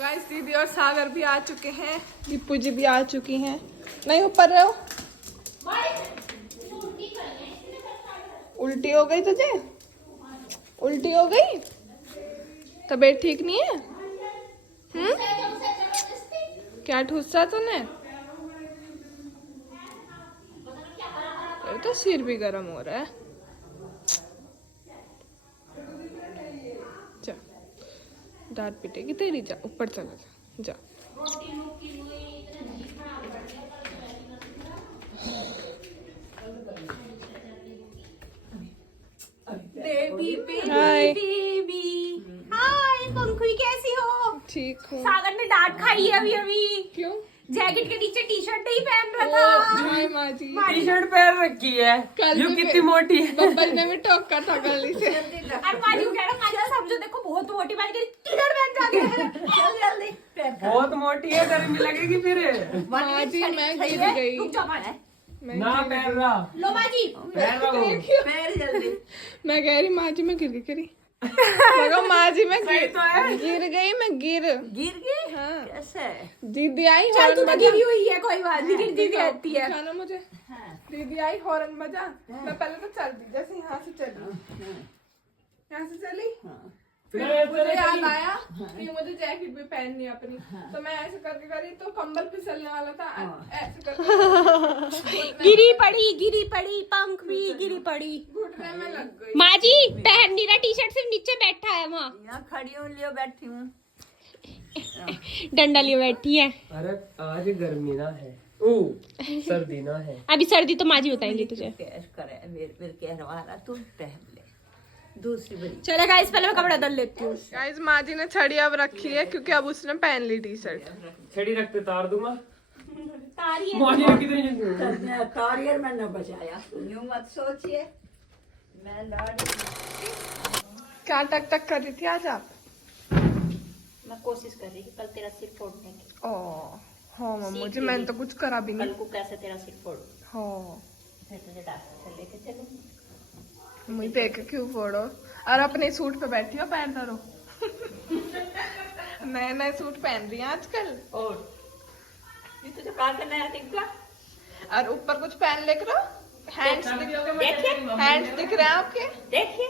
Guys दीदी और सागर भी आ चुके हैं, दीपू जी भी आ चुकी हैं। नहीं ऊपर रहो। उल्टी हो गई तुझे? उल्टी हो गई? तबीयत ठीक नहीं है? क्या ठूसा तूने? तो सिर भी गर्म हो रहा है। जा, दांत पिटेगी तेरी। जा ऊपर चला जा, जा। हाय हाय पंखुड़ी, कैसी हो? ठीक हूँ। सागर ने डांट खाई है अभी अभी। क्यों? जैकेट के नीचे टी शर्ट नहीं पहन रहा था। हाय माँ जी। टी शर्ट पहन रखी है। कल यू भी कितनी मोटी है। बब्बल ने भी टोका था गली से। और माजी को कह रहा माजी समझो देखो बहुत मोटी वाली टी शर्ट पहन जाती है। जल्दी बहुत मोटी है, गर्मी लगेगी फिर। माँ जी मैं गिर गई। रुक जाओ माजी। ना पहन रहा। लो माजी पहन रहा हूँ। पैर जल्दी। मैं कह रही माँ जी मैं गिर गई। मगर माँ जी मैं सही तो है। गिर गई। मैं गिर गई? हाँ। कैसे? दीदी आई चल तू तो हॉर्न गिरी हुई है, कोई बात नहीं, गिरती रहती है। दिखाना मुझे। दीदी आई हॉर्न बजा। मैं पहले तो चल दी, जैसे यहाँ से चली, यहाँ से चली। फिर मुझे याद आया कि मुझे जैकेट भी पहननी है अपनी, तो मैं ऐसे करके करी तो कंबल फिसलने वाला था। ऐसे करके गिरी पड़ी पंख भी गिरी पड़ी। घुटने में लग गई। माँ जी पहन नहीं रहा टी शर्ट, सिर्फ नीचे बैठा है वहाँ। यहाँ खड़ी हूँ, लियो बैठी हूँ। डंडा लिए बैठी है। अरे आज गर्मी ना है, ओ सर्दी ना है। अभी सर्दी तो माँ जी बताएंगे तुझे। कैश करे मेरे कहने वाला तू पहन ले दूसरी बड़ी। चलो गाइस पहले मैं कपड़ा बदल लेती हूँ। गाइस माँ जी ने छड़ी अब रखी है क्योंकि अब उसने पहन ली टी शर्ट। छड़ी रखते तार दूंगा। तारी है। मानी कितनी कारियर में न बचाया, यूं मत सोचिए। मैं लाड़ी क्या टक टक कर रही थी आज आप? मैं कोशिश कर रही थी कल तेरा सिर फोड़ने की। हाँ मम्मू जी मैंने तो कुछ करा भी कल नहीं। को कैसे तेरा सिर फोड़ू? हाँ मैं तुझे डॉक्टर से लेके चलूंगी। मुझे देख के क्यों फोड़ो? और अपने सूट पे बैठी हो, पैर धरो। नए नए सूट पहन रही हैं आजकल। और ये तुझे कहा से नया दिखा। और ऊपर कुछ पहन ले करो। हैंड्स देखिए हैंड्स दिख रहे हैं आपके? देखिए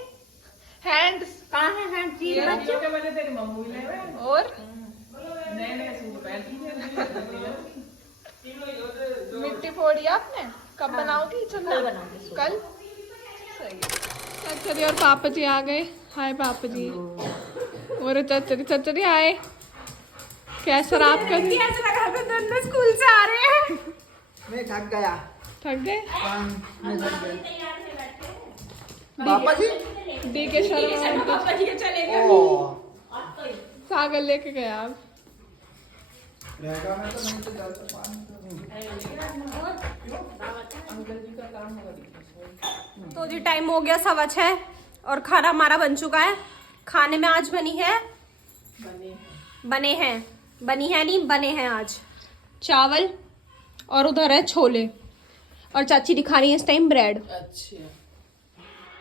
हैंड्स कहाँ है हैंड जी बच्चों। तेरी मम्मी ले और नए नए सूट पहनती मिट्टी फोड़ी आपने? कब बनाओगी? चलो कल बनाऊंगी। कल। सही है। चचरी और पापा जी आ गए। हाय पापा जी। और चचरी आए। कैसा रहा आपका? ऐसा लगा था दोनों स्कूल से आ रहे हैं। मैं थक गया। थक गए? पापा जी डी के शर्मा पापा जी चले गए। सागर लेके गया आप। तो जी टाइम हो गया 6:15 और खाना हमारा बन चुका है। खाने में आज बनी है बने हैं आज चावल और उधर है छोले और चाची दी खा रही है इस टाइम ब्रेड। अच्छा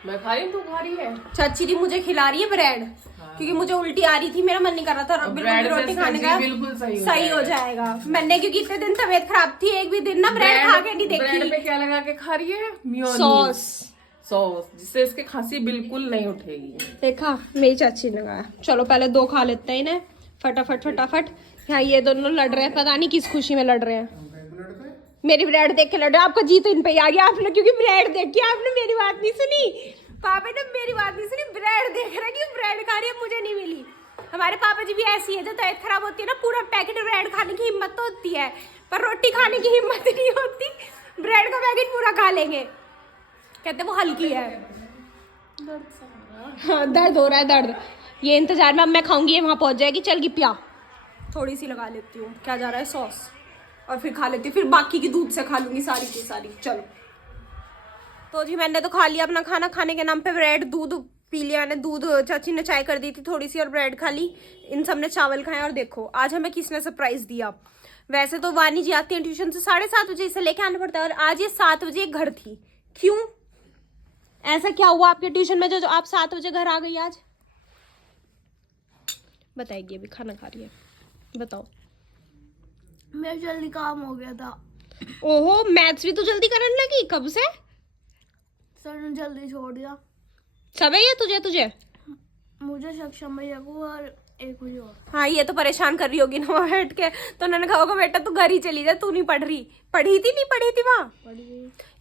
मैं खा रही हूँ, तू खा रही है? चाची दी मुझे खिला रही है ब्रेड क्योंकि मुझे उल्टी आ रही थी, मेरा मन नहीं कर रहा था बिल्कुल रोटी खाने का। बिल्कुल सही हो जाएगा। मैंने क्योंकि इतने दिन तबीयत खराब थी, एक भी दिन ना ब्रेड खा के नहीं ब्रेड देखी। पे क्या लगा के खा रही है? सॉस जिससे इसकी खांसी बिल्कुल नहीं उठेगी। देखा मेरी चाची ने लगाया। चलो पहले 2 खा लेते हैं इन्हें फटाफट। यहाँ ये दोनों लड़ रहे हैं, पता नहीं किस खुशी में लड़ रहे हैं। मेरी ब्रेड देख के लड़ रहे हैं। आपका जी तो इन पे आ गया आपने, क्योंकि ब्रेड देख के आपने मेरी बात नहीं सुनी। पापा ने मेरी बात नहीं सुनी, ब्रेड देख रहे कि ब्रेड खा रही है, मुझे नहीं मिली। हमारे पापा जी भी ऐसी है, जब तबीयत खराब होती है ना पूरा पैकेट ब्रेड खाने की हिम्मत तो होती है, पर रोटी खाने की हिम्मत नहीं होती। ब्रेड का पैकेट पूरा खा लेंगे, कहते वो हल्की है। हाँ दर्द हो रहा है दर्द। ये इंतजार में अब मैं खाऊंगी, ये वहां पहुंच जाएगी। चल गिप्पिया थोड़ी सी लगा लेती हूँ, क्या जा रहा है सॉस, और फिर खा लेती हूँ। फिर बाकी की दूध से खा लूंगी सारी की सारी। चलो तो जी मैंने तो खा लिया अपना खाना। खाने के नाम पे ब्रेड दूध पी लिया मैंने। दूध चाची ने चाय कर दी थी थोड़ी सी और ब्रेड खा ली। इन सब ने चावल खाए। और देखो आज हमें किसने सरप्राइज दिया। वैसे तो वानी जी आती है ट्यूशन से 7:30 बजे, इसे लेके आना पड़ता है, और आज ये 7 बजे घर थी। क्यों ऐसा क्या हुआ आपके ट्यूशन में जो आप 7 बजे घर आ गई आज? बताएगी, अभी खाना खा रही है। बताओ। मेरा जल्दी काम हो गया था, ओहो, मैथ्स भी तू जल्दी करने लगी कब से? सर ने जल्दी छोड़ दिया सब है ये तुझे? मुझे, सक्षम भैया को और एक कोई और। हाँ, ये तो परेशान कर रही होगी ना वहाँ बैठ के, तो उन्होंने कहा होगा बेटा तू घर ही चली जा, तू नहीं पढ़ रही। पढ़ी थी वहाँ?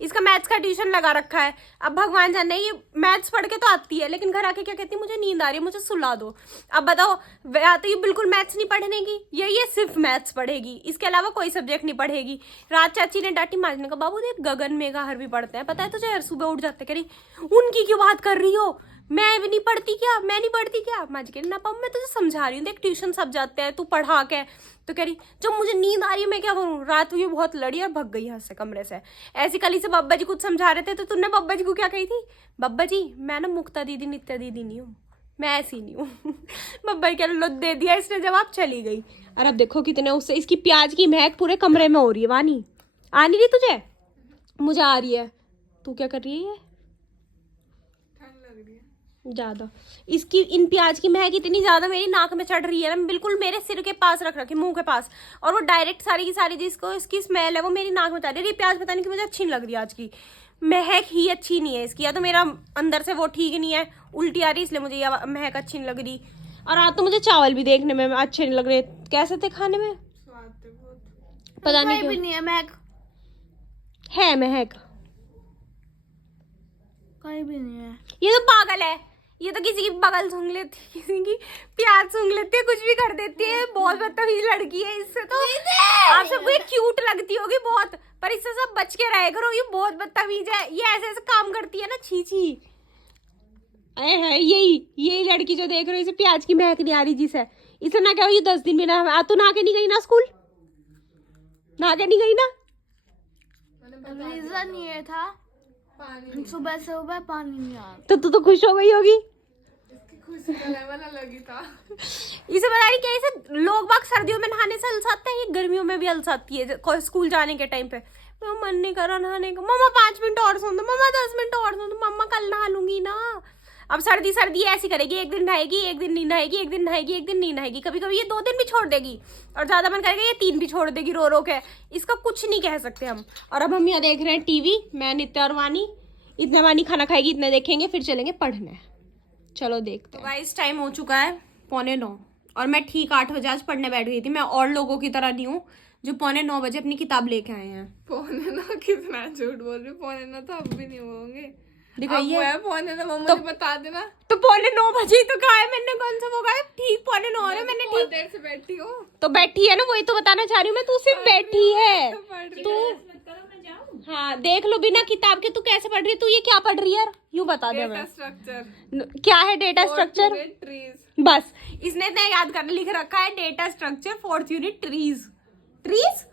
इसका मैथ्स का ट्यूशन लगा रखा है। अब भगवान जाने, ये मैथ्स पढ़ के तो आती है, लेकिन घर आके क्या कहती है, मुझे नींद आ रही है, मुझे सुला दो। अब बताओ, या तो ये बिल्कुल मैथ्स नहीं पढ़ने की, ये सिर्फ मैथ्स पढ़ेगी, इसके अलावा कोई सब्जेक्ट नहीं पढ़ेगी। रात चाची ने डांटी, माँ ने कहा बाबू देख गगन मेघा भी पढ़ते हैं, पता है तुझे, हर सुबह उठ जाते। कह रही उनकी क्यों बात कर रही हो, मैं भी नहीं पढ़ती क्या, मैं नहीं पढ़ती क्या? माँ जी कह रही ना पापा मैं तुझे समझा रही हूँ, देख ट्यूशन सब जाते हैं, तू पढ़ा के। तो कह रही जब मुझे नींद आ रही है मैं क्या करूँ, रात हुई बहुत लड़ी और भग गई यहाँ से कमरे से। ऐसी कल से बब्बा जी कुछ समझा रहे थे, तो तुमने बब्बा जी को क्या कही थी, बब्बा जी मैं ना मुक्ता दीदी नित्या दीदी नहीं हूँ, मैं ऐसी नहीं हूँ। बब्बा क्या लो दे दिया इसने जवाब, चली गई। और अब देखो कितने उससे इसकी प्याज की महक पूरे कमरे में हो रही है। वानी आ नहीं रही तुझे? मुझे आ रही है। तू क्या कर रही है? ज्यादा इसकी इन प्याज की महक इतनी ज्यादा मेरी नाक में चढ़ रही है ना, बिल्कुल मेरे सिर के पास रख रखी, मुंह के पास, और वो डायरेक्ट सारी की सारी जिसको इसकी स्मेल है वो मेरी नाक में चढ़ रही है। प्याज पता नहीं कि मुझे अच्छी नहीं लग रही, आज की महक ही अच्छी नहीं है इसकी, या तो मेरा अंदर से वो ठीक नहीं है, उल्टी आ रही इसलिए मुझे ये महक अच्छी नहीं लग रही। और आज तो मुझे चावल भी देखने में अच्छे नहीं लग रहे। कैसे थे खाने में, पता नहीं क्यों। नहीं है महक, है महक कहीं भी नहीं है। ये तो पागल है, ये तो किसी की बगल सूंघ लेती है, किसी की प्याज सूंघ लेती है, कुछ भी कर देती है। बहुत बदतमीज लड़की है। इससे तो आप सबको ये क्यूट लगती होगी बहुत, पर इससे सब बच के रहे करो, ये बहुत बदतमीज है, ये ऐसे ऐसे काम करती है ना, छी छी। यही लड़की जो देख रहे हो, इसे प्याज की महक नहीं आ रही, जिसे इसे ना क्या हुई 10 दिन में ना, तू नहा के नहीं गई ना स्कूल, नहा के नहीं गई ना? रीजन ये था सुबह से सुबह पानी नहीं आ रहा, तो तू तो खुश हो गई होगी। खुशी का लेवल अलग ही था। इसे बता रही क्या, इसे लोग बाग सर्दियों में नहाने से अलसाते हैं, ये गर्मियों में भी अलसाती है स्कूल जाने के टाइम पे। तो मन नहीं कर रहा नहाने का, मम्मा 5 मिनट और सो दो, मम्मा 10 मिनट और सो दो, मम्मा कल नहा लूंगी ना। अब सर्दी ऐसी करेगी, एक दिन नहाएगी, एक दिन नहीं नहाएगी, एक दिन नहाएगी, एक दिन नहीं नहाएगी, कभी कभी ये 2 दिन भी छोड़ देगी, और ज्यादा मन करेगा ये 3 भी छोड़ देगी रो रो के। इसका कुछ नहीं कह सकते हम। और अब हम यहाँ देख रहे हैं टीवी, मैं नित्या और वानी। इतने वानी खाना खाएगी, इतने देखेंगे, फिर चलेंगे पढ़ने। चलो देखते हैं। गाइस टाइम हो चुका है 8:45, और मैं ठीक 8 बजे आज पढ़ने बैठ गई थी। मैं और लोगों की तरह नहीं हूँ जो 8:45 बजे अपनी किताब लेके आए हैं। 8:45 कितना झूठ बोल रही, 8:45 तो अब भी नहीं होंगे। दिखाइए 8:45 मम्मा मुझे बता देना। तो 8:45 बजे ही तो कहा है मैंने, कौन सा वो कहा है? ठीक 8:45 हो रहे, मैंने बहुत ठीक देर से बैठी हूँ। तो बैठी है ना, वही तो बताना चाह रही हूँ मैं। तू सिर्फ बैठी है, तू हाँ देख लो बिना किताब के तू कैसे पढ़ रही है। तू ये क्या पढ़ रही है यार, यूँ बता दे डेटा स्ट्रक्चर। क्या है डेटा स्ट्रक्चर? ट्रीज। बस इसने इतना याद कर लिख रखा है, data structure 4th unit trees. Trees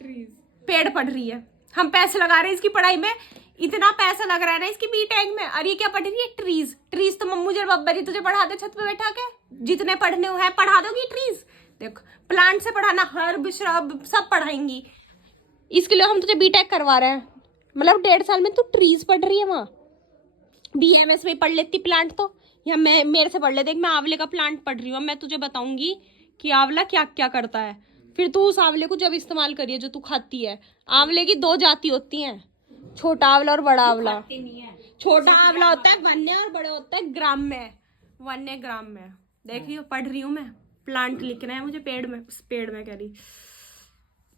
trees पेड़ पढ़ रही है। हम पैसे लगा रहे हैं इसकी पढ़ाई में, इतना पैसा लग रहा है ना इसकी बीटेक में, और ये क्या पढ़ रही है? ट्रीज। ट्रीज तो मम्मू जब बब्बा जी तुझे पढ़ा दे छत पे बैठा के, जितने पढ़ने हैं पढ़ा दोगी ट्रीज। देख प्लांट से पढ़ाना, हर्ब श्रब सब पढ़ाएंगी। इसके लिए हम तुझे बीटेक करवा रहे हैं, मतलब 1.5 साल में तू ट्रीज पढ़ रही है। वहाँ BMS में पढ़ लेती प्लांट, तो यहाँ मैं मेरे से पढ़ ले। देख मैं आंवले का प्लांट पढ़ रही हूँ, मैं तुझे बताऊंगी कि आंवला क्या क्या करता है, फिर तू उस आंवले को जब इस्तेमाल करिए जो तू खाती है। आंवले की 2 जाति होती हैं, छोटा आंवला और बड़ा आंवला। छोटा आंवला होता है वन्य और बड़ा होता है ग्राम्य। वन्य ग्राम्य। देखिए पढ़ रही हूँ मैं, प्लांट लिखना है मुझे पेड़ में, पेड़ में कह रही।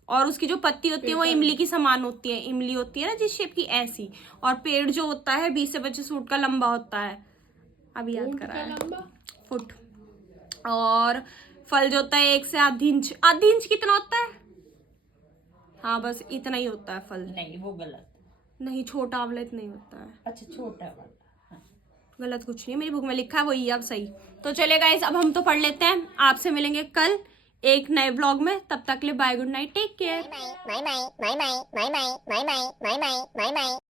और उसकी जो पत्ती होती है वो इमली की समान होती है, इमली होती है ना जिस शेप की, ऐसी। और पेड़ जो होता है 20 से 25 फुट का लंबा होता है, अभी याद करा है, फुट। और फल जो होता है 1 से आधी इंच। आधी इंच कितना होता है? हाँ बस इतना ही होता है फल। नहीं वो गलत, नहीं छोटा आंवला इतना ही होता है। अच्छा छोटा वाला। गलत कुछ नहीं है, मेरी बुक में लिखा है वही है। अब सही तो चलेगा गाइस, अब हम तो पढ़ लेते हैं। आपसे मिलेंगे कल एक नए ब्लॉग में, तब तक के लिए bye, good night, take care.